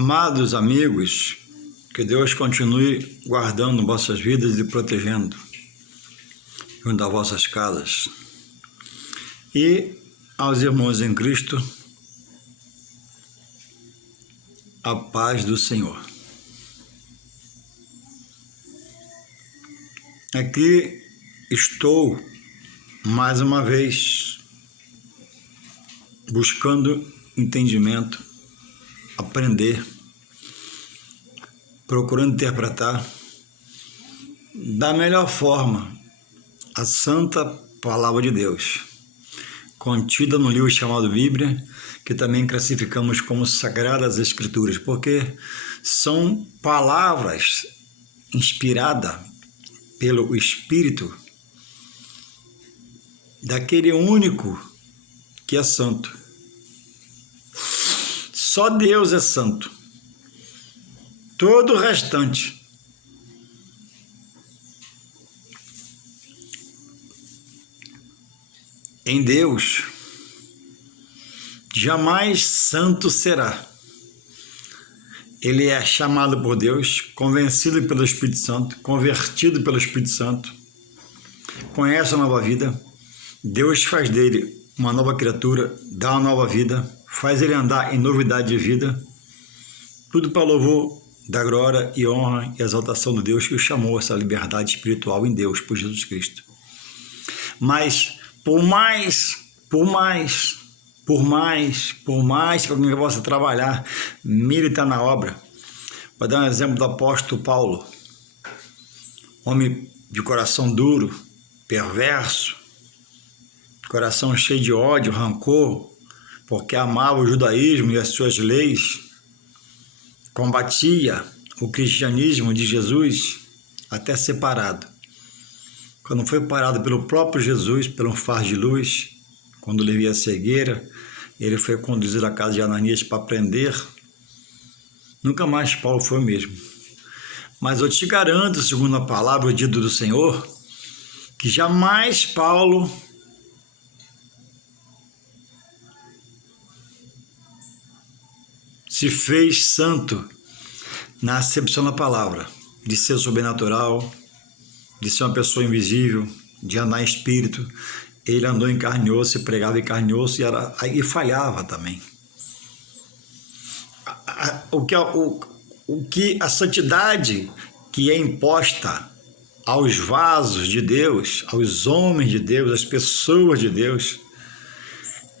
Amados amigos, que Deus continue guardando vossas vidas e protegendo junto às vossas casas. E aos irmãos em Cristo, a paz do Senhor. Aqui estou mais uma vez buscando entendimento, aprender, procurando interpretar da melhor forma a santa palavra de Deus, contida no livro chamado Bíblia, que também classificamos como Sagradas Escrituras, porque são palavras inspiradas pelo Espírito daquele único que é santo. Só Deus é santo. Todo o restante em Deus jamais santo será. Ele é chamado por Deus, convencido pelo Espírito Santo, convertido pelo Espírito Santo, conhece a nova vida, Deus faz dele uma nova criatura, dá uma nova vida, faz ele andar em novidade de vida, tudo para louvor da glória e honra e exaltação de Deus que o chamou a essa liberdade espiritual em Deus, por Jesus Cristo. Mas por mais que alguém possa trabalhar, militar na obra, vou dar um exemplo do apóstolo Paulo, homem de coração duro, perverso, coração cheio de ódio, rancor, porque amava o judaísmo e as suas leis, combatia o cristianismo de Jesus até ser parado. Quando foi parado pelo próprio Jesus, pelo faro de luz, quando ele via a cegueira, ele foi conduzido à casa de Ananias para prender. Nunca mais Paulo foi o mesmo. Mas eu te garanto, segundo a palavra dita do Senhor, que jamais Paulo se fez santo na acepção da palavra, de ser sobrenatural, de ser uma pessoa invisível, de andar em espírito. Ele andou em carne e osso, pregava em carne e osso e falhava também. O que a santidade que é imposta aos vasos de Deus, aos homens de Deus, às pessoas de Deus,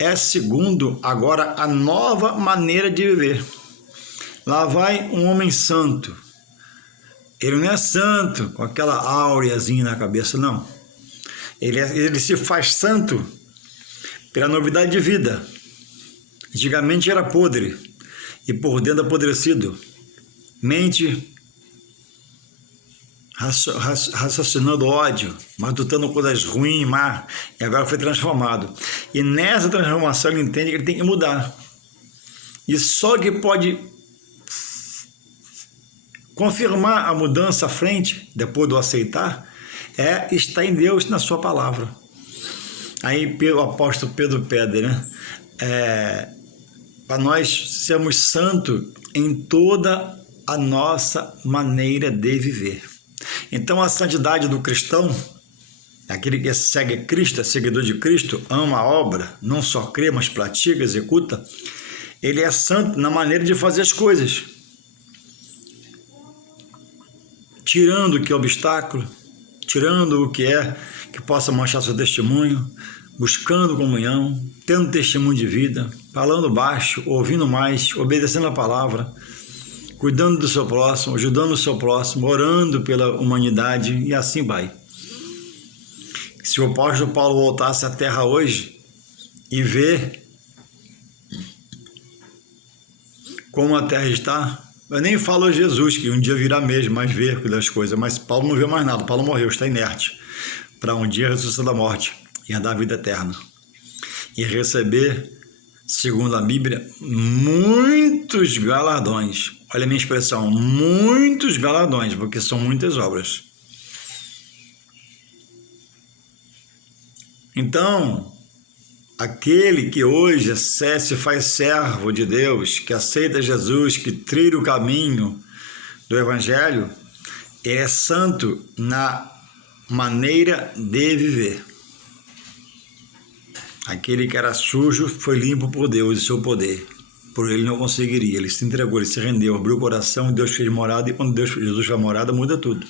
é segundo agora a nova maneira de viver. Lá vai um homem santo. Ele não é santo com aquela áureazinha na cabeça, não. Ele se faz santo pela novidade de vida. Antigamente era podre e por dentro apodrecido. Mente raciocinando ódio, matutando coisas ruins, má, e agora foi transformado. E nessa transformação ele entende que ele tem que mudar. E só que pode confirmar a mudança à frente, depois do aceitar, é estar em Deus na sua palavra. Aí o apóstolo Pedro pede, para nós sermos santos em toda a nossa maneira de viver. Então a santidade do cristão, aquele que segue Cristo, é seguidor de Cristo, ama a obra, não só crê, mas pratica, executa, ele é santo na maneira de fazer as coisas, tirando o que é obstáculo, tirando o que possa manchar seu testemunho, buscando comunhão, tendo testemunho de vida, falando baixo, ouvindo mais, obedecendo a palavra, cuidando do seu próximo, ajudando o seu próximo, orando pela humanidade e assim vai. Se o apóstolo Paulo voltasse à terra hoje e ver como a terra está, eu nem falo Jesus, que um dia virá mesmo, mas ver das coisas, mas Paulo não vê mais nada, Paulo morreu, está inerte, para um dia ressuscitar da morte e herdar a vida eterna. E receber, segundo a Bíblia, muitos galardões. Olha a minha expressão, muitos galardões, porque são muitas obras. Então, aquele que hoje se faz servo de Deus, que aceita Jesus, que trilha o caminho do Evangelho, ele é santo na maneira de viver. Aquele que era sujo foi limpo por Deus e seu poder. Por ele não conseguiria. Ele se entregou, ele se rendeu, abriu o coração, Deus fez morada, e quando Jesus faz morada, muda tudo.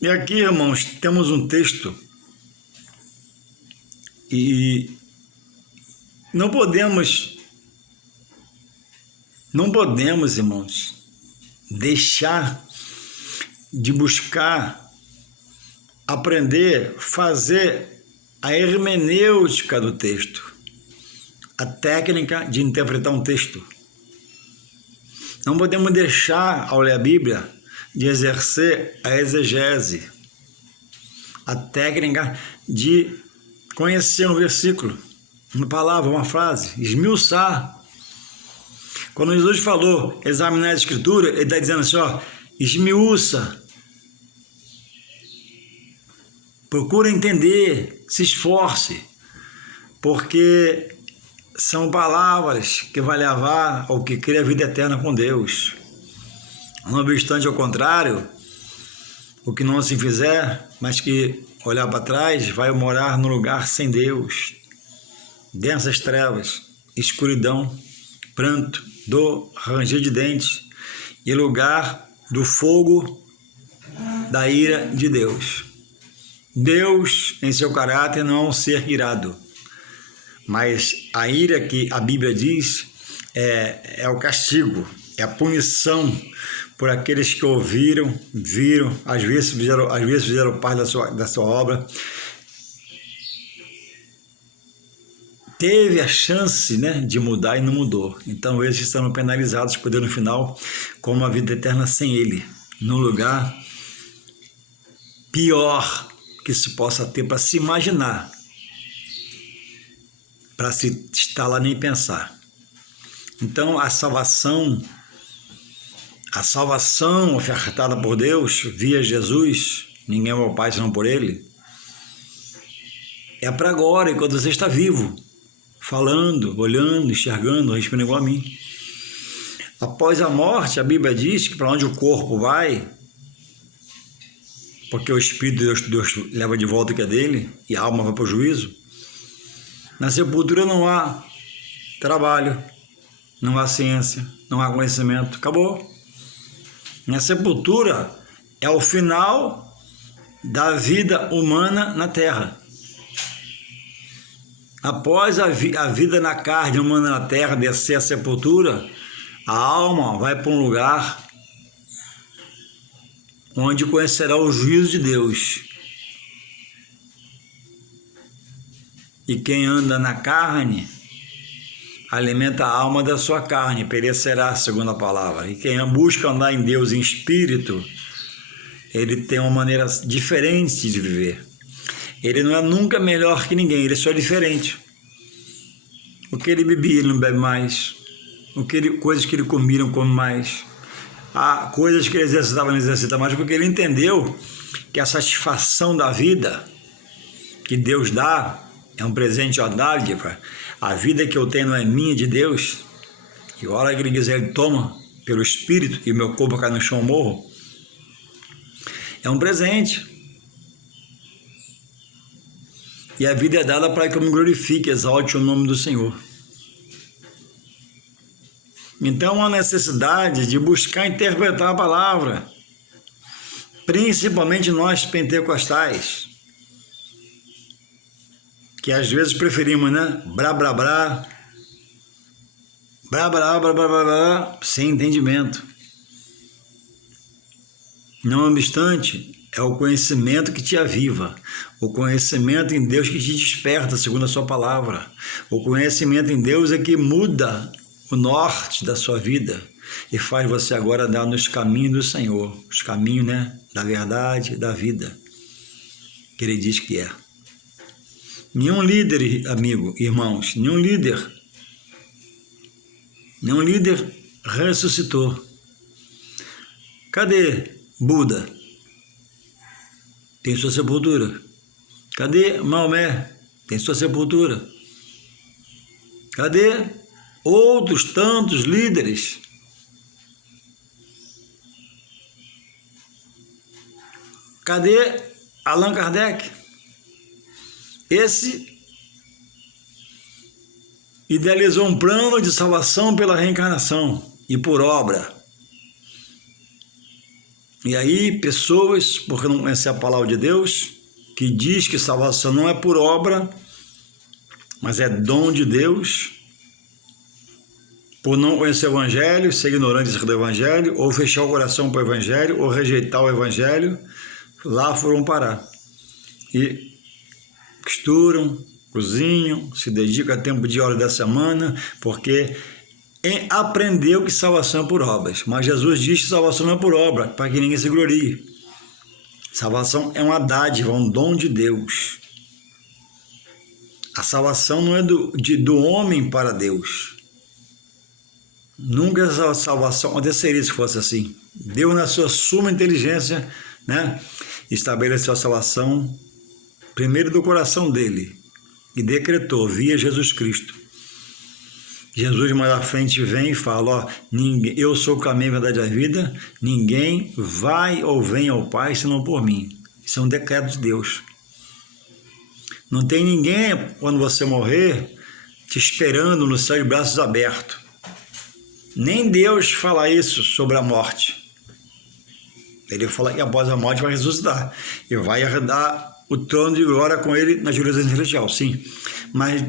E aqui, irmãos, temos um texto e não podemos, irmãos, deixar de buscar, aprender, fazer a hermenêutica do texto, a técnica de interpretar um texto. Não podemos deixar, ao ler a Bíblia, de exercer a exegese, a técnica de conhecer um versículo, uma palavra, uma frase, esmiuçar. Quando Jesus falou examinar a Escritura, ele está dizendo assim, ó, esmiuça, procura entender, se esforce, porque são palavras que vai levar ao que cria a vida eterna com Deus. Não obstante, ao contrário, o que não se fizer, mas que olhar para trás, vai morar no lugar sem Deus, densas trevas, escuridão, pranto, dor, ranger de dentes e lugar do fogo da ira de Deus. Deus, em seu caráter, não é um ser irado, mas a ira que a Bíblia diz é o castigo, é a punição por aqueles que ouviram, viram, às vezes fizeram parte da sua obra, teve a chance, né, de mudar e não mudou. Então esses serão penalizados, poder no final, com uma vida eterna sem Ele, num lugar pior que se possa ter para se imaginar, para se estar lá nem pensar. Então a salvação ofertada por Deus via Jesus, ninguém vai ao Pai senão por Ele, é para agora, enquanto você está vivo, falando, olhando, enxergando, respirando igual a mim. Após a morte, a Bíblia diz que para onde o corpo vai, porque o Espírito de Deus leva de volta o que é dele, e a alma vai para o juízo, na sepultura não há trabalho, não há ciência, não há conhecimento, acabou. Na sepultura é o final da vida humana na terra. Após a vida na carne humana na terra descer a sepultura, a alma vai para um lugar onde conhecerá o juízo de Deus. E quem anda na carne alimenta a alma da sua carne, perecerá, segundo a palavra. E quem busca andar em Deus em espírito, ele tem uma maneira diferente de viver. Ele não é nunca melhor que ninguém, ele é só diferente. O que ele bebia, ele não bebe mais. Coisas que ele comia, não come mais. Coisas que ele exercitava, não exercita mais, porque ele entendeu que a satisfação da vida que Deus dá é um presente, uma dádiva. A vida que eu tenho não é minha, de Deus. E a hora que ele quiser, ele toma pelo Espírito, e o meu corpo cai no chão, eu morro. É um presente. E a vida é dada para que eu me glorifique, exalte o nome do Senhor. Então, há necessidade de buscar interpretar a palavra, principalmente nós pentecostais, que às vezes preferimos, né? Brá, brá, brá, brá, brá, brá, brá, brá, brá, sem entendimento. Não obstante, é o conhecimento que te aviva, o conhecimento em Deus que te desperta, segundo a sua palavra. O conhecimento em Deus é que muda o norte da sua vida e faz você agora andar nos caminhos do Senhor, os caminhos, né, da verdade, da vida, que Ele diz que é. Nenhum líder, amigo, irmãos, nenhum líder ressuscitou. Cadê Buda? Tem sua sepultura. Cadê Maomé? tem sua sepultura. Cadê outros tantos líderes? Cadê Allan Kardec? Esse idealizou um plano de salvação pela reencarnação e por obra. E aí, pessoas, porque não conhecem a palavra de Deus, que diz que salvação não é por obra, mas é dom de Deus, por não conhecer o Evangelho, ser ignorante do Evangelho, ou fechar o coração para o Evangelho, ou rejeitar o Evangelho, lá foram parar. E costuram, cozinham, se dedicam a tempo de hora da semana, porque aprendeu que salvação é por obras. Mas Jesus diz que salvação não é por obra, para que ninguém se glorie. Salvação é uma dádiva, um dom de Deus. A salvação não é do homem para Deus. Nunca essa salvação aconteceria se fosse assim. Deus, na sua suma inteligência, né, estabeleceu a salvação primeiro do coração dele e decretou via Jesus Cristo. Jesus mais à frente vem e fala, ó, eu sou o caminho, a verdade e a vida, ninguém vai ou vem ao Pai senão por mim. Isso é um decreto de Deus. Não tem ninguém, quando você morrer, te esperando no céu de braços abertos. Nem Deus fala isso sobre a morte. Ele fala que após a morte vai ressuscitar e vai herdar o trono de glória com ele na Jerusalém celestial, sim. Mas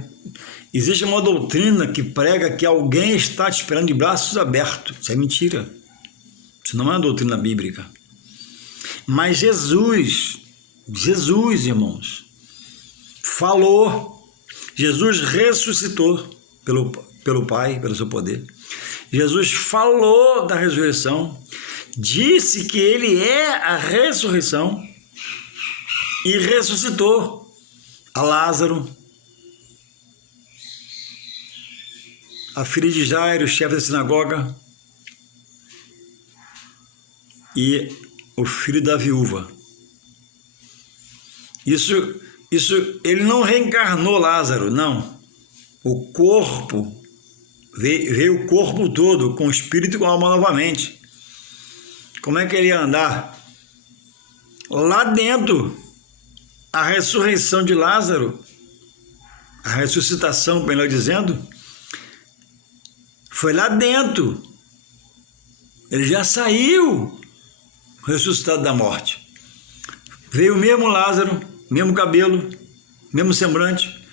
existe uma doutrina que prega que alguém está te esperando de braços abertos. Isso é mentira. Isso não é uma doutrina bíblica. Mas Jesus, irmãos, falou. Jesus ressuscitou pelo Pai, pelo seu poder. Jesus falou da ressurreição. Disse que ele é a ressurreição. E ressuscitou a Lázaro, a filha de Jairo, chefe da sinagoga, e o filho da viúva. Isso ele não reencarnou Lázaro, não. O corpo, veio o corpo todo, com o espírito e com a alma novamente. Como é que ele ia andar? Lá dentro, a ressurreição de Lázaro, a ressuscitação, melhor dizendo, foi lá dentro. Ele já saiu ressuscitado da morte. Veio o mesmo Lázaro, mesmo cabelo, mesmo semblante,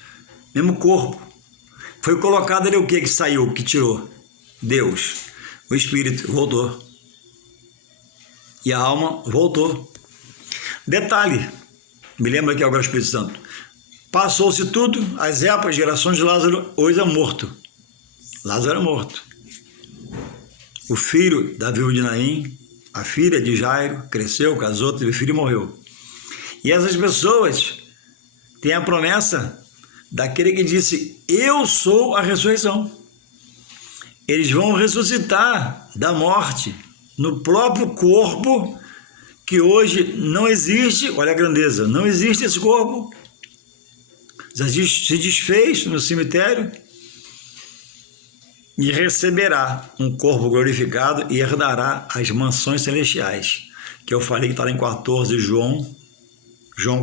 mesmo corpo. Foi colocado ali o que saiu, que tirou? Deus. O Espírito voltou. E a alma voltou. Detalhe, me lembra que agora o Espírito Santo. Passou-se tudo, as épocas, gerações de Lázaro, hoje é morto. Lázaro é morto. O filho da viúva de Naim, a filha de Jairo, cresceu, casou, teve filho e morreu. E essas pessoas têm a promessa daquele que disse, eu sou a ressurreição. Eles vão ressuscitar da morte no próprio corpo que hoje não existe. Olha a grandeza, não existe esse corpo. Já se desfez no cemitério e receberá um corpo glorificado e herdará as mansões celestiais, que eu falei que está em 14 João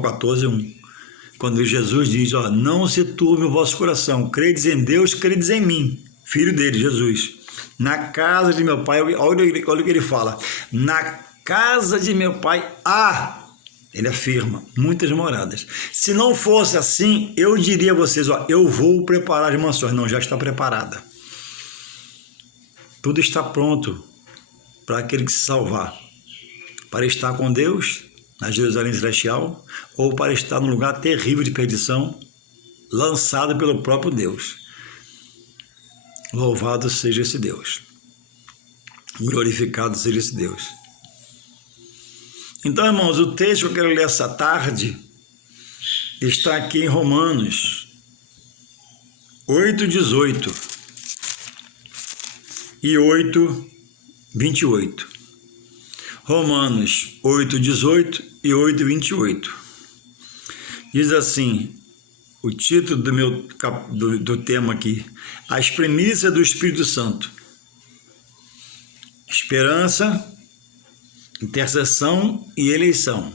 14, 1. Quando Jesus diz, ó, não se turbe o vosso coração, credes em Deus, credes em mim, filho dele, Jesus. Na casa de meu pai, olha o que ele fala, na casa de meu pai há, ele afirma, muitas moradas. Se não fosse assim, eu diria a vocês, ó, eu vou preparar as mansões. Não, já está preparada. Tudo está pronto para aquele que se salvar, para estar com Deus na Jerusalém celestial, ou para estar num lugar terrível de perdição, lançado pelo próprio Deus. Louvado seja esse Deus. Glorificado seja esse Deus. Então, irmãos, o texto que eu quero ler essa tarde está aqui em Romanos 8:18 e 8:28. Romanos 8:18 e 8:28. Diz assim, o título do tema aqui, as premissas do Espírito Santo. Esperança, intercessão e eleição.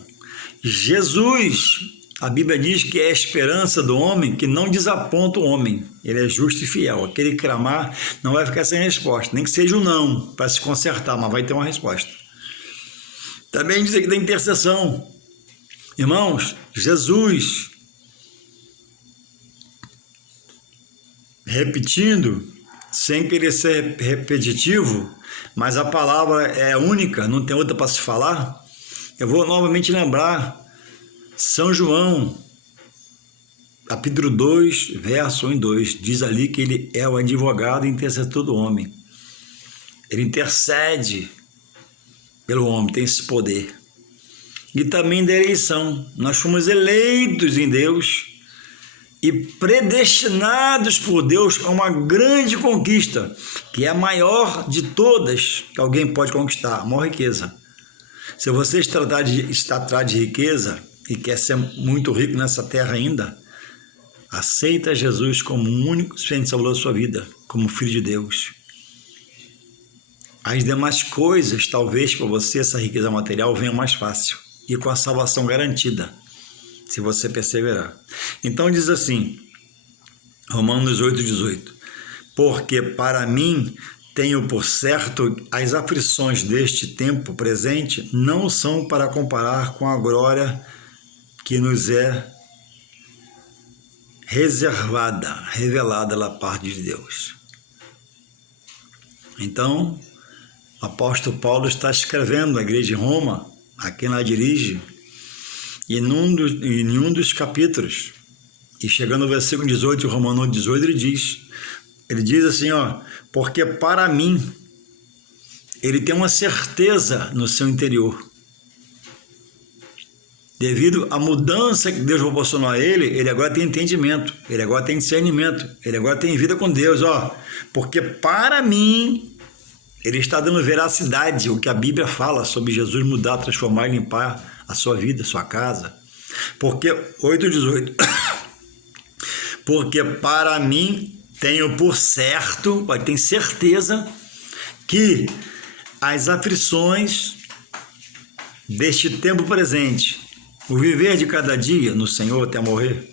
Jesus, a Bíblia diz que é a esperança do homem que não desaponta o homem. Ele é justo e fiel. Aquele que clamar não vai ficar sem resposta, nem que seja um não, para se consertar, mas vai ter uma resposta. Também diz aqui da intercessão. Irmãos, Jesus, repetindo, sem querer ser repetitivo, mas a palavra é única, não tem outra para se falar, eu vou novamente lembrar São João, capítulo 2, verso 1 e 2, diz ali que ele é o advogado e intercessor do homem. Ele intercede pelo homem, tem esse poder. E também da eleição. Nós fomos eleitos em Deus e predestinados por Deus a uma grande conquista, que é a maior de todas que alguém pode conquistar, a maior riqueza. Se você está atrás de riqueza e quer ser muito rico nessa terra ainda, aceita Jesus como o único suficiente salvador da sua vida, como filho de Deus. As demais coisas, talvez para você essa riqueza material venha mais fácil e com a salvação garantida, se você perseverar. Então diz assim, Romanos 8,18, porque para mim tenho por certo as aflições deste tempo presente não são para comparar com a glória que nos é revelada da parte de Deus. Então, o apóstolo Paulo está escrevendo à igreja de Roma, a quem lá dirige, e em um dos capítulos, e chegando no versículo 18, Romanos 18, ele diz assim, porque para mim, ele tem uma certeza no seu interior, devido à mudança que Deus proporcionou a ele agora tem entendimento, ele agora tem discernimento, ele agora tem vida com Deus, porque para mim, ele está dando veracidade o que a Bíblia fala sobre Jesus mudar, transformar e limpar a sua vida, a sua casa. Porque, 8,18, porque para mim tenho por certo, tem certeza, que as aflições deste tempo presente, o viver de cada dia no Senhor até morrer,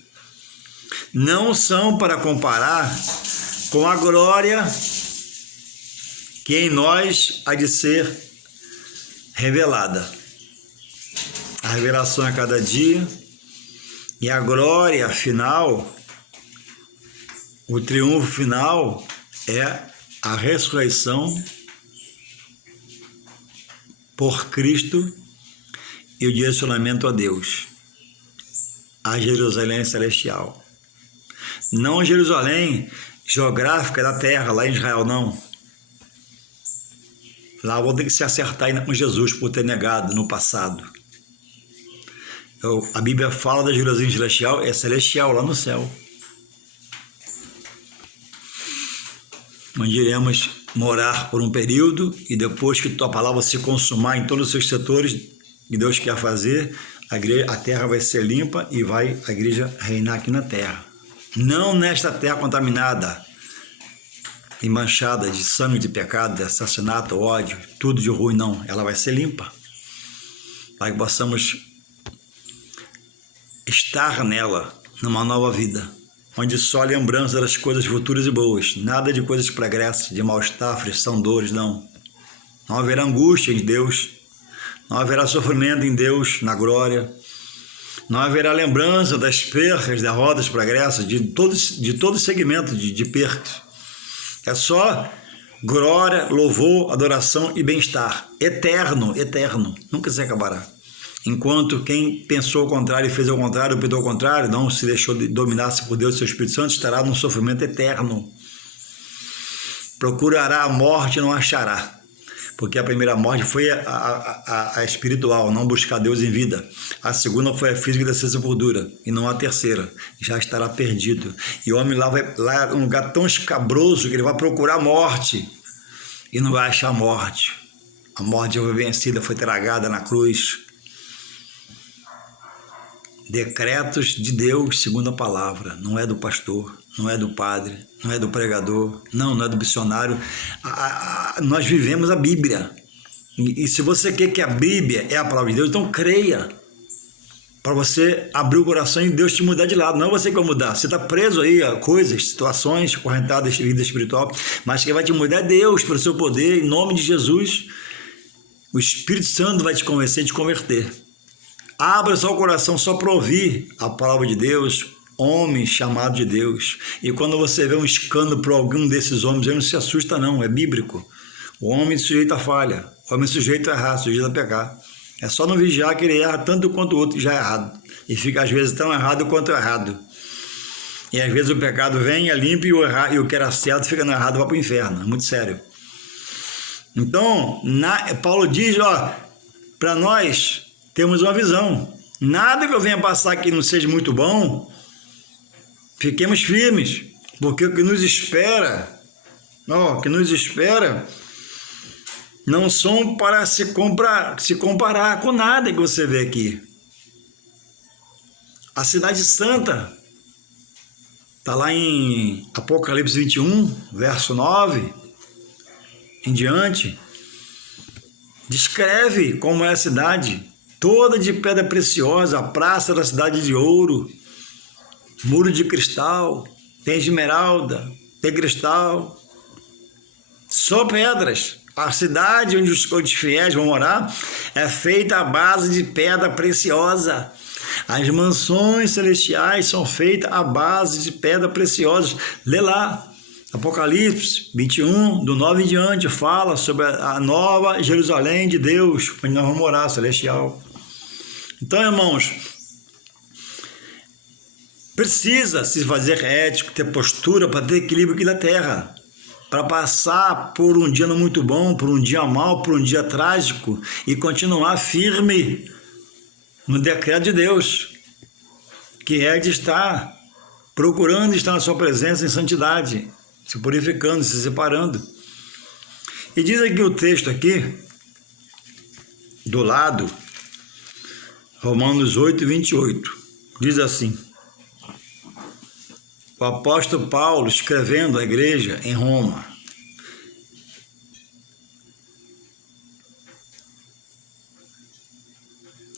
não são para comparar com a glória que em nós há de ser revelada. A revelação a cada dia e a glória final, o triunfo final é a ressurreição por Cristo e o direcionamento a Deus, a Jerusalém celestial. Não Jerusalém geográfica da terra, lá em Israel, não. Lá eu vou ter que se acertar ainda com Jesus por ter negado no passado. A Bíblia fala da Jerusalém celestial, é celestial, lá no céu. Onde iremos morar por um período e depois que tua palavra se consumar em todos os seus setores que Deus quer fazer, a terra vai ser limpa e vai a igreja reinar aqui na terra. Não nesta terra contaminada e manchada de sangue, de pecado, de assassinato, ódio, tudo de ruim, não. Ela vai ser limpa. Para que possamos estar nela, numa nova vida, onde só lembrança das coisas futuras e boas, nada de coisas pregressas, de mal-estar, aflição, dores, não. Não haverá angústia em Deus, não haverá sofrimento em Deus, na glória, não haverá lembrança das percas, derrotas, pregressas, de todo segmento de percas. É só glória, louvor, adoração e bem-estar. Eterno, eterno. Nunca se acabará. Enquanto quem pensou o contrário e fez o contrário, optou o contrário, não se deixou dominar-se por Deus e seu Espírito Santo, estará num sofrimento eterno. Procurará a morte e não achará. Porque a primeira morte foi a espiritual, não buscar Deus em vida. A segunda foi a física da sepultura, e não a terceira. Já estará perdido. E o homem lá é um lugar tão escabroso que ele vai procurar a morte e não vai achar a morte. A morte foi vencida, foi tragada na cruz. decretos de Deus segundo a palavra, não é do pastor, não é do padre, não é do pregador, não é do missionário. Nós vivemos a Bíblia. E se você quer que a Bíblia é a palavra de Deus, então creia, para você abrir o coração e Deus te mudar de lado. Não é você que vai mudar, você está preso aí a coisas, situações, correntadas de vida espiritual, mas quem vai te mudar é Deus, pelo seu poder, em nome de Jesus. O Espírito Santo vai te convencer, te converter. Abra só o coração só para ouvir a palavra de Deus, homem chamado de Deus. E quando você vê um escândalo por algum desses homens, ele não se assusta não, é bíblico. O homem sujeito a falha, o homem sujeito a errar, sujeito a pecar. É só não vigiar que ele erra tanto quanto o outro já é errado. E fica às vezes tão errado quanto errado. E às vezes o pecado vem, é limpo e o que era certo fica no errado, vai para o inferno. É muito sério. Então, Paulo diz, para nós temos uma visão. Nada que eu venha passar aqui não seja muito bom, fiquemos firmes, porque o que nos espera, não são para se comparar com nada que você vê aqui. A cidade santa está lá em Apocalipse 21, verso 9 em diante, descreve como é a cidade, toda de pedra preciosa, a praça da cidade de ouro, muro de cristal, tem esmeralda, tem cristal, só pedras. A cidade onde os fiéis vão morar é feita à base de pedra preciosa. As mansões celestiais são feitas à base de pedra preciosa. Lê lá, Apocalipse 21, do 9 em diante, fala sobre a nova Jerusalém de Deus, onde nós vamos morar, celestial. Então, irmãos, precisa se fazer ético, ter postura para ter equilíbrio aqui na terra, para passar por um dia não muito bom, por um dia mau, por um dia trágico e continuar firme no decreto de Deus, que é de estar procurando estar na sua presença em santidade, se purificando, se separando. E diz aqui o texto aqui, do lado, Romanos 8, 28, diz assim: o apóstolo Paulo escrevendo à igreja em Roma: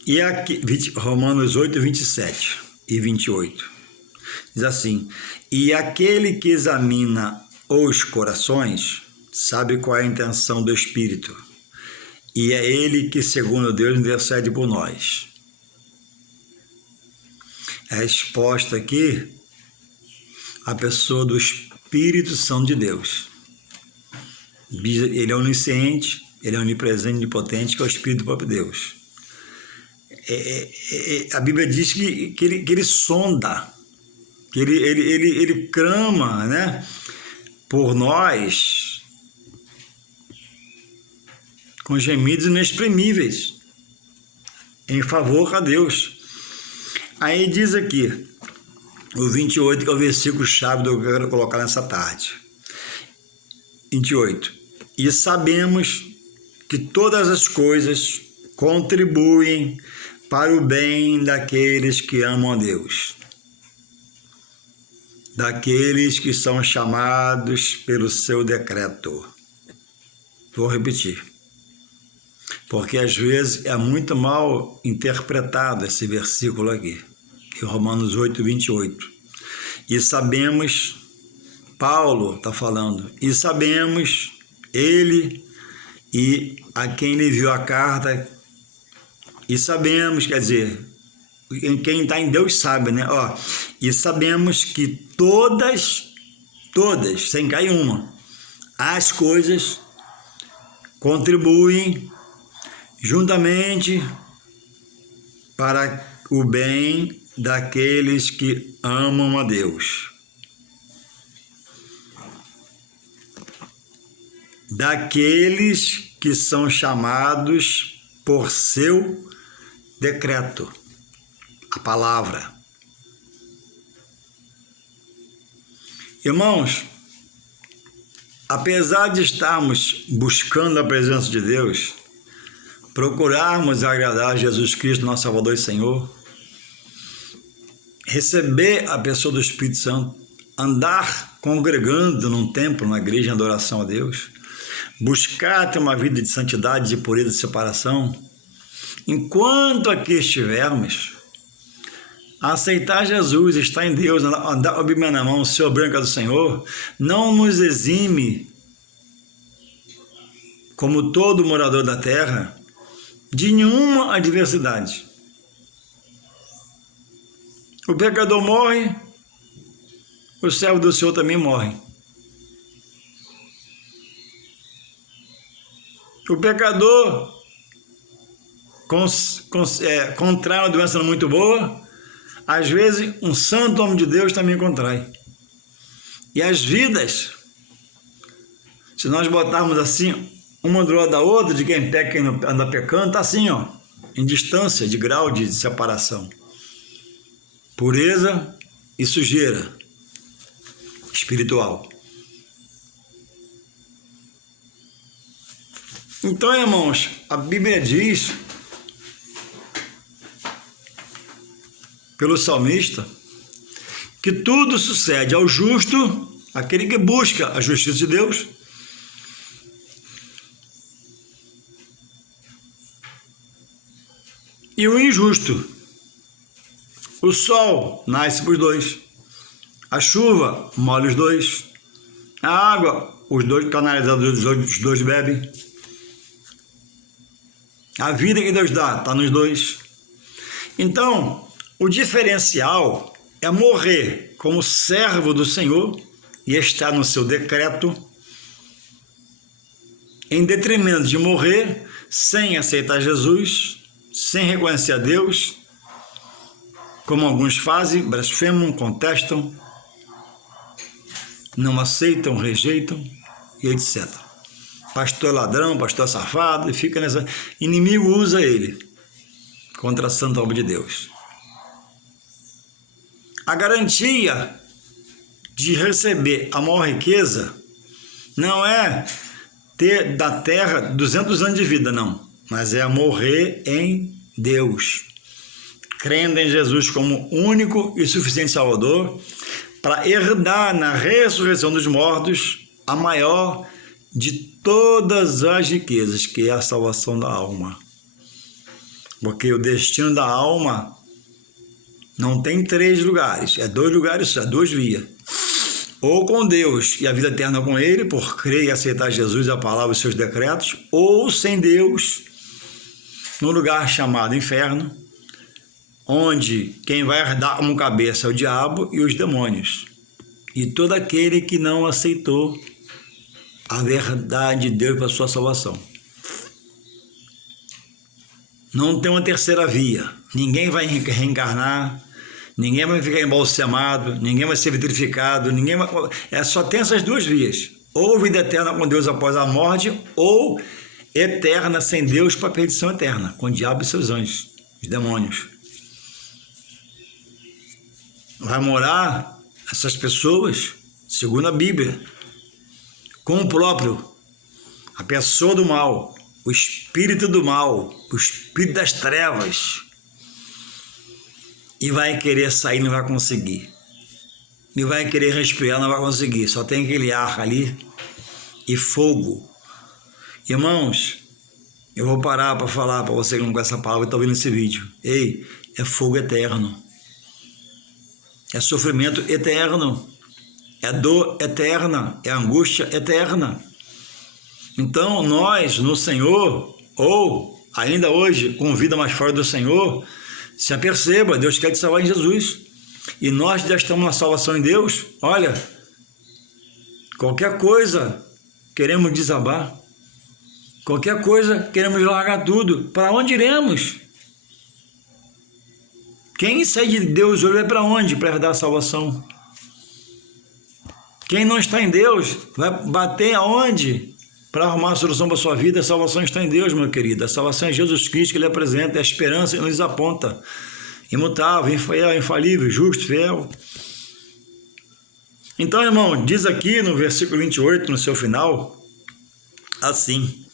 e aqui, Romanos 8, 27 e 28, diz assim: e aquele que examina os corações sabe qual é a intenção do Espírito, e é ele que, segundo Deus, intercede por nós. A resposta aqui, a pessoa do Espírito Santo de Deus. Ele é onisciente, ele é onipresente, onipotente, que é o Espírito do próprio Deus. A Bíblia diz que ele sonda, que ele clama, né, por nós com gemidos inexprimíveis em favor a Deus. Aí diz aqui, o 28, que é o versículo chave que eu quero colocar nessa tarde. 28. E sabemos que todas as coisas contribuem para o bem daqueles que amam a Deus, daqueles que são chamados pelo seu decreto. Vou repetir, porque às vezes é muito mal interpretado esse versículo aqui, em Romanos 8, 28. E sabemos, Paulo está falando, e sabemos, ele e a quem ele enviou a carta, e sabemos, quer dizer, quem está em Deus sabe, né? E sabemos que todas, sem cair uma, as coisas contribuem juntamente para o bem daqueles que amam a Deus, daqueles que são chamados por seu decreto, a palavra. Irmãos, apesar de estarmos buscando a presença de Deus, procurarmos agradar a Jesus Cristo, nosso Salvador e Senhor, receber a pessoa do Espírito Santo, andar congregando num templo, na igreja em adoração a Deus, buscar ter uma vida de santidade, de pureza, de separação, enquanto aqui estivermos, aceitar Jesus, estar em Deus, andar com a Bíblia na mão, ser branca do Senhor, não nos exime, como todo morador da terra, de nenhuma adversidade. O pecador morre, o servo do Senhor também morre. O pecador contrai uma doença não muito boa, às vezes um santo homem de Deus também contrai. E as vidas, se nós botarmos assim, uma do lado da outra, de quem peca e quem anda pecando, está assim, ó, em distância, de grau de separação. Pureza e sujeira espiritual. Então, irmãos, a Bíblia diz, pelo salmista, que tudo sucede ao justo, aquele que busca a justiça de Deus, e o injusto. O sol nasce para os dois, a chuva molha os dois, a água, os dois canalizados, os dois bebem. A vida que Deus dá está nos dois. Então, o diferencial é morrer como servo do Senhor e estar no seu decreto, em detrimento de morrer sem aceitar Jesus, sem reconhecer a Deus, como alguns fazem, blasfemam, contestam, não aceitam, rejeitam e etc. Pastor ladrão, pastor safado, e fica nessa... Inimigo usa ele contra a santa obra de Deus. A garantia de receber a maior riqueza não é ter da terra 200 anos de vida, não, mas é morrer em Deus, crendo em Jesus como único e suficiente Salvador, para herdar na ressurreição dos mortos a maior de todas as riquezas, que é a salvação da alma. Porque o destino da alma não tem 3 lugares, é 2 lugares só, 2 vias. Ou com Deus e a vida eterna com Ele, por crer e aceitar Jesus, a palavra e os seus decretos, ou sem Deus, no lugar chamado inferno, onde quem vai herdar como cabeça é o diabo e os demônios. E todo aquele que não aceitou a verdade de Deus para a sua salvação. Não tem uma terceira via. Ninguém vai reencarnar, ninguém vai ficar embalsamado, ninguém vai ser vitrificado, ninguém vai... Só tem essas 2 vias. Ou vida eterna com Deus após a morte, ou eterna sem Deus para a perdição eterna, com o diabo e seus anjos, os demônios. Vai morar essas pessoas, segundo a Bíblia, com o próprio, a pessoa do mal, o espírito do mal, o espírito das trevas, e vai querer sair, não vai conseguir, e vai querer respirar, não vai conseguir, só tem aquele ar ali, e fogo. Irmãos, eu vou parar para falar para você que não conhece essa palavra e está ouvindo esse vídeo. Ei, é fogo eterno, é sofrimento eterno, é dor eterna, é angústia eterna. Então, nós, no Senhor, ou ainda hoje, com vida mais fora do Senhor, se aperceba, Deus quer te salvar em Jesus. E nós já estamos na salvação em Deus. Olha, qualquer coisa queremos desabar, qualquer coisa queremos largar tudo. Para onde iremos? Quem sai de Deus hoje vai para onde? Para herdar a salvação. Quem não está em Deus vai bater aonde? Para arrumar a solução para a sua vida. A salvação está em Deus, meu querido. A salvação é Jesus Cristo, que Ele apresenta, é a esperança que nos aponta. Imutável, infiel, infalível, justo, fiel. Então, irmão, diz aqui no versículo 28, no seu final, assim: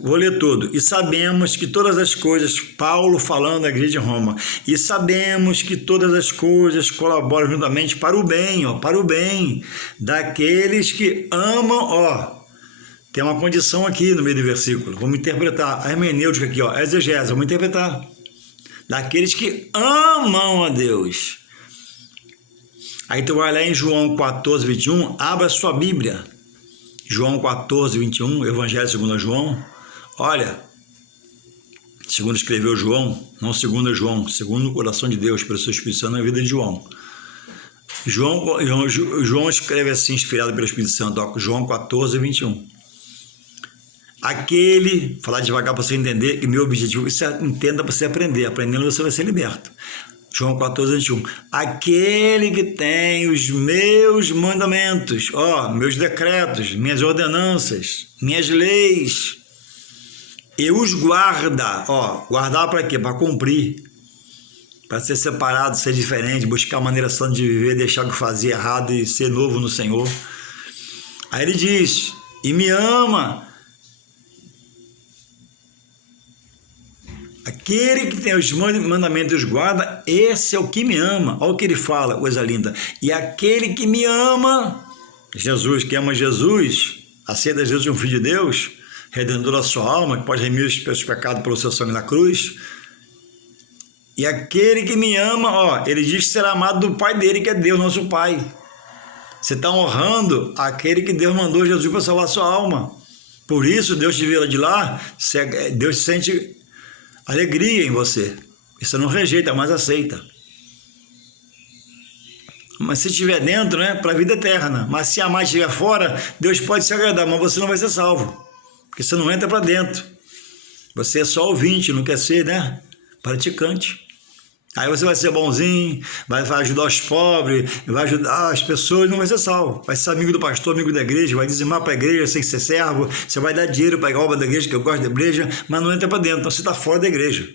Vou ler todo. E sabemos que todas as coisas, Paulo falando da igreja de Roma, e sabemos que todas as coisas colaboram juntamente para o bem, para o bem daqueles que amam, tem uma condição aqui no meio do versículo. Vamos interpretar a hermenêutica aqui, a exegese, vamos interpretar. Daqueles que amam a Deus. Aí tu vai lá em João 14, 21, abra sua Bíblia. João 14, 21, Evangelho segundo João. Olha, segundo escreveu João, não segundo João, segundo o coração de Deus, pelo seu Espírito Santo na vida de João. João escreve assim, inspirado pelo Espírito Santo, João 14, 21. Aquele, falar devagar para você entender, e meu objetivo é que você entenda para você aprender. Aprendendo você vai ser liberto. João 14, 21. Aquele que tem os meus mandamentos, meus decretos, minhas ordenanças, minhas leis, e os guarda, guardar para quê? Para cumprir, para ser separado, ser diferente, buscar a maneira santa de viver, deixar o que fazia errado e ser novo no Senhor. Aí ele diz, e me ama. Aquele que tem os mandamentos e os guarda, esse é o que me ama. Olha o que ele fala, coisa linda. E aquele que me ama, Jesus, que ama Jesus, aceita Jesus como Filho de Deus, Redentor da sua alma, que pode remir os seus pecados pelo seu sangue na cruz. E aquele que me ama, ele diz que será amado do Pai dele, que é Deus, nosso Pai. Você está honrando aquele que Deus mandou Jesus para salvar a sua alma. Por isso, Deus te vê de lá, Deus sente alegria em você. Você não rejeita, mas aceita. Mas se estiver dentro, para a vida eterna. Mas se amar estiver fora, Deus pode se agradar, mas você não vai ser salvo. Porque você não entra para dentro. Você é só ouvinte, não quer ser, praticante. Aí você vai ser bonzinho, vai ajudar os pobres, vai ajudar as pessoas, não vai ser salvo. Vai ser amigo do pastor, amigo da igreja, vai dizimar para a igreja sem ser servo, você vai dar dinheiro para a obra da igreja, que eu gosto da igreja, mas não entra para dentro, então você está fora da igreja.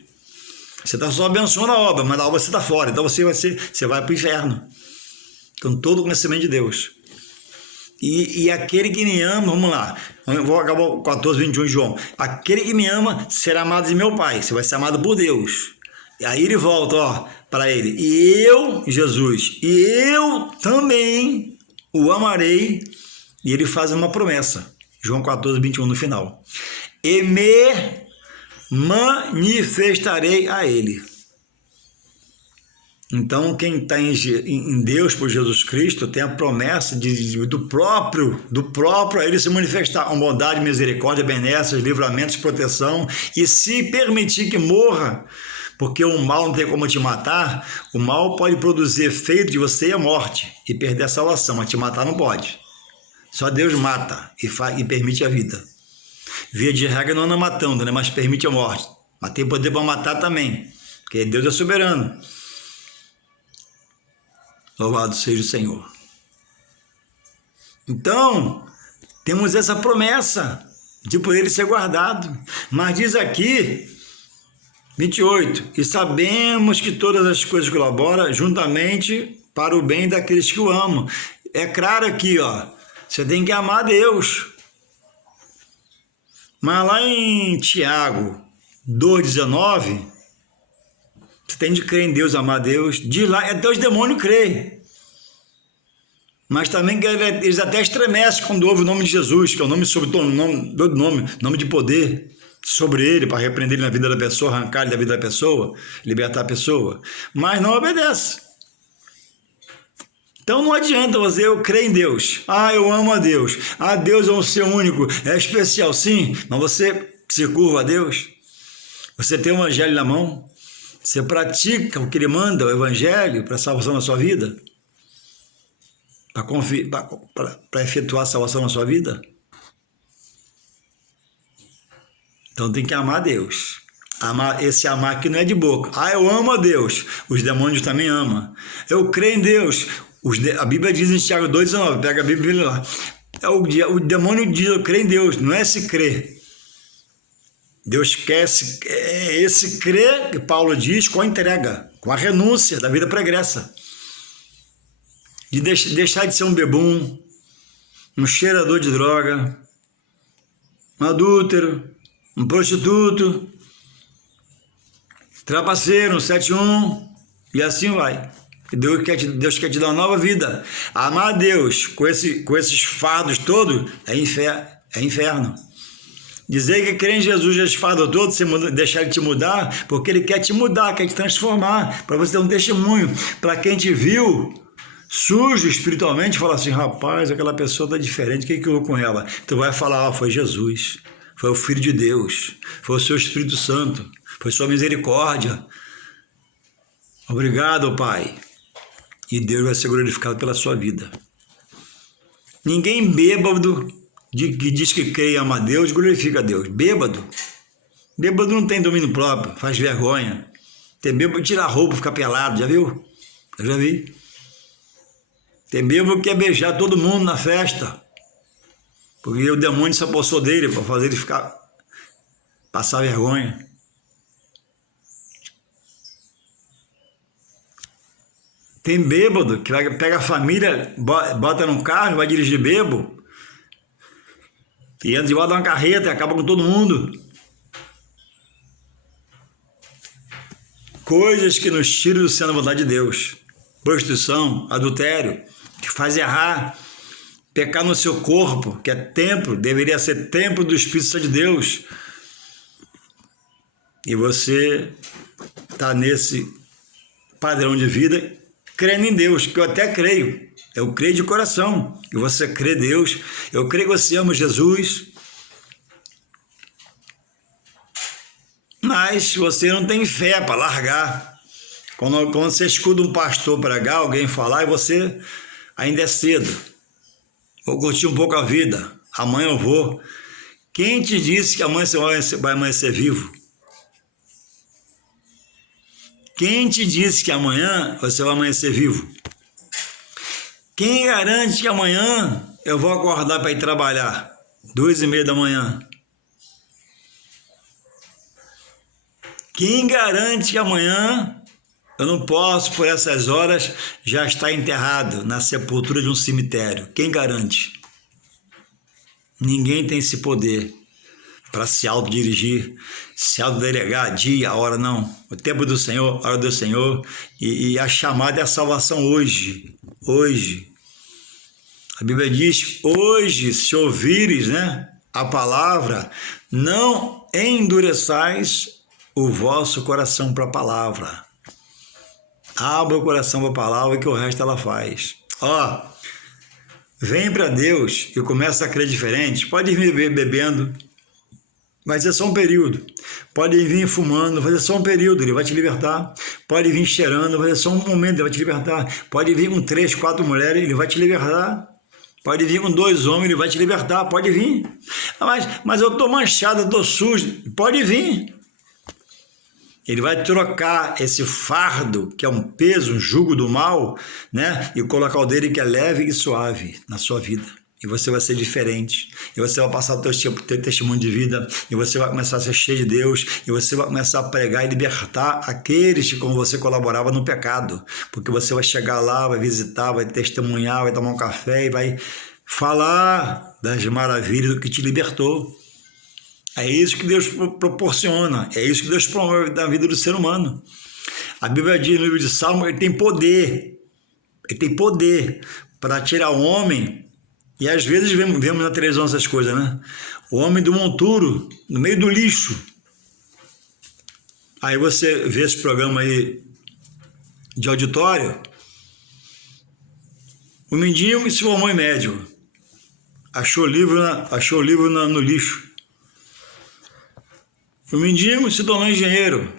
Você está só abençoando a obra, mas a obra você está fora, então você vai para o inferno, com todo o conhecimento de Deus. E aquele que me ama, vamos lá, eu vou acabar o 14, 21 de João. Aquele que me ama será amado de meu Pai, você vai ser amado por Deus. E aí ele volta, para ele. E eu, Jesus, e eu também o amarei. E ele faz uma promessa. João 14, 21 no final. E me manifestarei a ele. Então, quem está em Deus por Jesus Cristo tem a promessa do próprio a ele se manifestar com bondade, misericórdia, benesses, livramentos, proteção. E se permitir que morra, porque o mal não tem como te matar, o mal pode produzir efeito de você e a morte, e perder a salvação, mas te matar não pode. Só Deus mata e permite a vida. Via de regra não anda matando, mas permite a morte. Mas tem poder para matar também, porque Deus é soberano. Louvado seja o Senhor. Então, temos essa promessa de poder ser guardado. Mas diz aqui, 28, e sabemos que todas as coisas colaboram juntamente para o bem daqueles que o amam. É claro aqui, você tem que amar a Deus. Mas lá em Tiago 2,19, você tem de crer em Deus, amar a Deus. Diz lá, até os demônios creem. Mas também eles até estremecem quando ouvem o nome de Jesus, que é o nome sobre todo nome de poder sobre ele, para repreender ele na vida da pessoa, arrancar ele da vida da pessoa, libertar a pessoa, mas não obedece. Então não adianta você, eu creio em Deus, eu amo a Deus, Deus é um ser único, é especial, sim, mas você se curva a Deus, você tem o evangelho na mão, você pratica o que ele manda, o evangelho, para a salvação da sua vida, para efetuar a salvação na sua vida. Então tem que amar a Deus. Esse amar que não é de boca. Eu amo a Deus. Os demônios também amam. Eu creio em Deus. A Bíblia diz em Tiago 2,19. Pega a Bíblia e vê lá. O demônio diz, eu creio em Deus. Não é se crer. Deus quer esse crer, que Paulo diz, com a entrega, com a renúncia da vida pregressa. De deixar de ser um bebum, um cheirador de droga, um adúltero, um prostituto, trapaceiro, um 71, e assim vai. Deus quer te dar uma nova vida. Amar a Deus com esses fardos todos é inferno. Dizer que crer em Jesus esse fardo todo, deixar ele te mudar, porque ele quer te mudar, quer te transformar, para você ter um testemunho. Para quem te viu sujo espiritualmente, fala assim, rapaz, aquela pessoa está diferente, o que houve com ela? Tu vai falar, foi Jesus, foi o Filho de Deus, foi o seu Espírito Santo, foi sua misericórdia. Obrigado, Pai. E Deus vai ser glorificado pela sua vida. Ninguém bêbado que diz que crê e ama a Deus, glorifica a Deus. Bêbado não tem domínio próprio, faz vergonha. Tem bêbado que tira a roupa, fica pelado, já viu? Eu já vi. Tem bêbado que quer beijar todo mundo na festa, porque o demônio se apossou dele para fazer ele passar vergonha. Tem bêbado que pega a família, bota num carro, vai dirigir bêbado, e entra debaixo de uma carreta e acaba com todo mundo. Coisas que nos tiram do centro da vontade de Deus. Prostituição, adultério, que faz errar. Pecar no seu corpo, que é templo, deveria ser templo do Espírito Santo de Deus. E você está nesse padrão de vida, crendo em Deus, que eu até creio. Eu creio de coração. E você crê em Deus. Eu creio que você ama Jesus. Mas você não tem fé para largar. Quando você escuta um pastor pregar, alguém falar, e você ainda é cedo. Vou curtir um pouco a vida. Amanhã eu vou. Quem te disse que amanhã você vai amanhecer vivo? Quem te disse que amanhã você vai amanhecer vivo? Quem garante que amanhã eu vou acordar para ir trabalhar? 2h30 da manhã. Quem garante que amanhã eu não posso, por essas horas, já estar enterrado na sepultura de um cemitério? Quem garante? Ninguém tem esse poder para se autodirigir, se autodelegar, dia, hora, não. O tempo do Senhor, a hora do Senhor, e a chamada é a salvação hoje. Hoje. A Bíblia diz, hoje, se ouvires, né, a palavra, não endureçais o vosso coração para a palavra. Abra o coração para a palavra, que o resto ela faz. Ó, vem para Deus e começa a crer diferente. Pode vir bebendo, vai ser só um período. Pode vir fumando, vai ser só um período, ele vai te libertar. Pode vir cheirando, vai ser só um momento, ele vai te libertar. Pode vir com 3, 4 mulheres, ele vai te libertar. Pode vir com 2 homens, ele vai te libertar. Pode vir. Mas eu estou manchado, eu estou sujo. Pode vir. Ele vai trocar esse fardo, que é um peso, um jugo do mal, né? E colocar o dele que é leve e suave na sua vida. E você vai ser diferente. E você vai passar o teu testemunho de vida. E você vai começar a ser cheio de Deus. E você vai começar a pregar e libertar aqueles que com você colaborava no pecado. Porque você vai chegar lá, vai visitar, vai testemunhar, vai tomar um café e vai falar das maravilhas do que te libertou. É isso que Deus proporciona, é isso que Deus promove na vida do ser humano. A Bíblia diz no livro de Salmo, ele tem poder para tirar o homem, e às vezes vemos na televisão essas coisas, né? O homem do monturo, no meio do lixo. Aí você vê esse programa aí de auditório, o mendigo se formou em médico, achou o livro no lixo. O mendigo se tornou engenheiro.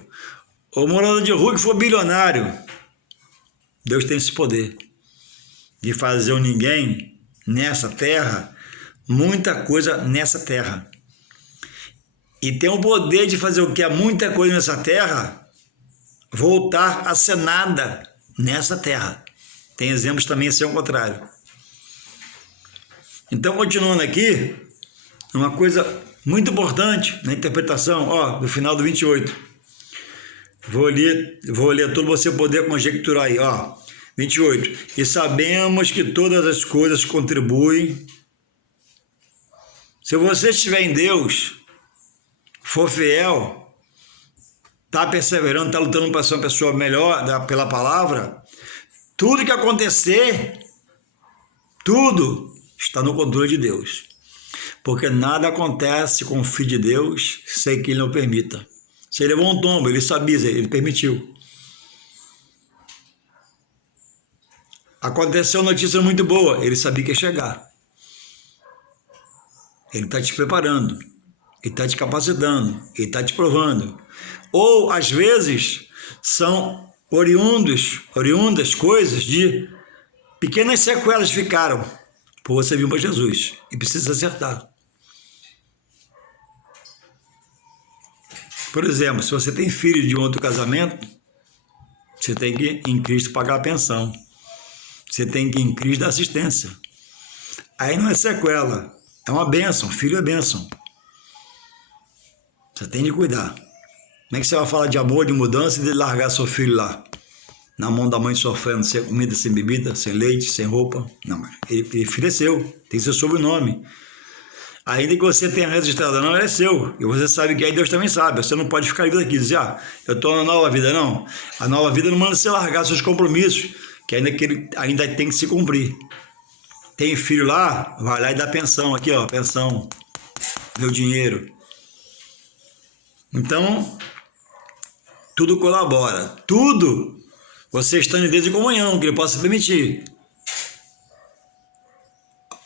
O morador de rua que foi bilionário. Deus tem esse poder de fazer o ninguém nessa terra, muita coisa nessa terra. E tem o poder de fazer o que é muita coisa nessa terra voltar a ser nada nessa terra. Tem exemplos também a ser ao contrário. Então, continuando aqui, uma coisa muito importante na interpretação, ó, do final do 28. Vou ler tudo, você poder conjecturar aí, ó. 28. E sabemos que todas as coisas contribuem. Se você estiver em Deus, for fiel, está perseverando, está lutando para ser uma pessoa melhor pela palavra, tudo que acontecer, tudo está no controle de Deus. Porque nada acontece com o Filho de Deus sem que Ele não permita. Se ele levou um tombo, ele sabia, ele permitiu. Aconteceu uma notícia muito boa, ele sabia que ia chegar. Ele está te preparando, ele está te capacitando, ele está te provando. Ou, às vezes, são oriundas coisas de pequenas sequelas que ficaram por você vir para Jesus e precisa acertar. Por exemplo, se você tem filho de um outro casamento, você tem que, em Cristo, pagar a pensão. Você tem que, em Cristo, dar assistência. Aí não é sequela, é uma bênção, filho é bênção. Você tem de cuidar. Como é que você vai falar de amor, de mudança e de largar seu filho lá? Na mão da mãe sofrendo, sem comida, sem bebida, sem leite, sem roupa? Não, ele filho é seu, tem seu sobrenome. Ainda que você tenha registrado, não, ele é seu. E você sabe que aí Deus também sabe. Você não pode ficar aqui e dizer, eu estou na nova vida, não. A nova vida não manda você largar seus compromissos, que ele ainda tem que se cumprir. Tem filho lá, vai lá e dá pensão. Aqui, ó, pensão, meu dinheiro. Então, tudo colabora. Tudo, você estando em Deus em comunhão, que Ele possa permitir.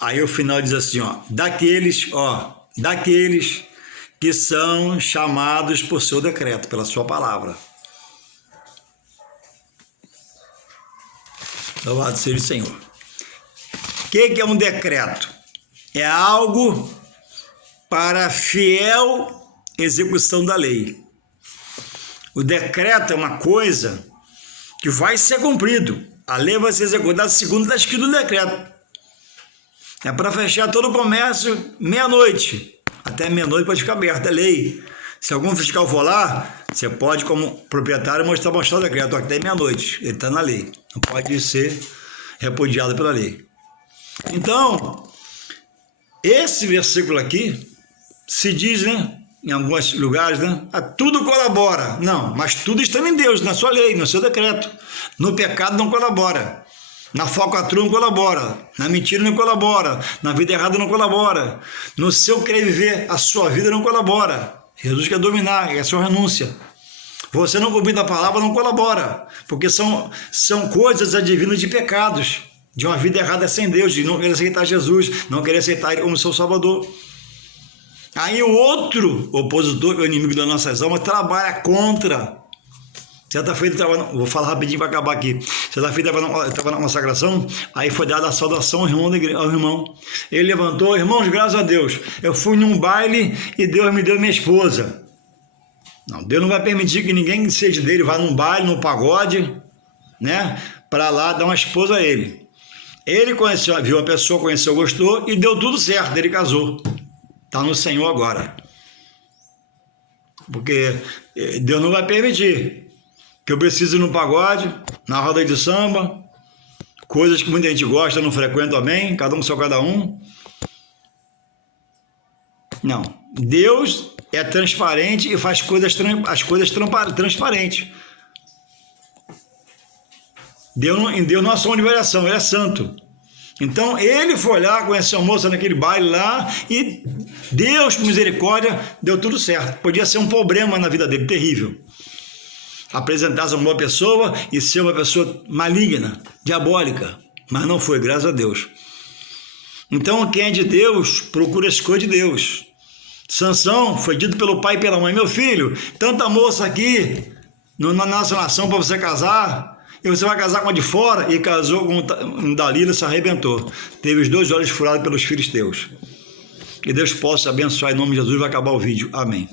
Aí o final diz assim, daqueles que são chamados por seu decreto, pela sua palavra. Louvado seja o Senhor. O que é um decreto? É algo para fiel execução da lei. O decreto é uma coisa que vai ser cumprido. A lei vai ser executada segundo está escrito no decreto. É para fechar todo o comércio meia-noite. Até meia-noite pode ficar aberto, é lei. Se algum fiscal for lá, você pode, como proprietário, mostrar o decreto até meia-noite. Ele está na lei. Não pode ser repudiado pela lei. Então, esse versículo aqui se diz, em alguns lugares, tudo colabora. Não, mas tudo está em Deus, na sua lei, no seu decreto. No pecado não colabora. Na falcatrua não colabora, na mentira não colabora, na vida errada não colabora, no seu querer viver a sua vida não colabora. Jesus quer dominar, é a sua renúncia. Você não cumprir a palavra não colabora, porque são coisas advindas de pecados, de uma vida errada sem Deus, de não querer aceitar Jesus, não querer aceitar Ele como seu Salvador. Aí o outro opositor, que é o inimigo das nossas almas, trabalha contra. Certa feita, vou falar rapidinho para acabar aqui. Certa feita, estava na consagração, aí foi dada a saudação ao irmão. Ele levantou, irmãos, graças a Deus, eu fui num baile e Deus me deu minha esposa. Não, Deus não vai permitir que ninguém seja dele, vá num baile, num pagode, para lá dar uma esposa a ele. Ele conheceu, viu a pessoa, conheceu, gostou e deu tudo certo, ele casou. Está no Senhor agora. Porque Deus não vai permitir que eu precise ir no pagode, na roda de samba, coisas que muita gente gosta, não frequenta, amém? Cada um seu cada um. Não. Deus é transparente e faz as coisas transparentes. Em Deus não há som de variação, Ele é santo. Então, ele foi lá, conheceu a moça naquele baile lá e Deus, com misericórdia, deu tudo certo. Podia ser um problema na vida dele, terrível. Apresentar-se uma boa pessoa e ser uma pessoa maligna, diabólica, mas não foi, graças a Deus. Então, quem é de Deus, procura as coisas de Deus. Sansão foi dito pelo pai e pela mãe, meu filho, tanta moça aqui na nossa nação para você casar, e você vai casar com a de fora, e casou com um Dalila, se arrebentou. Teve os 2 olhos furados pelos filisteus. Que Deus possa abençoar em nome de Jesus, vai acabar o vídeo. Amém.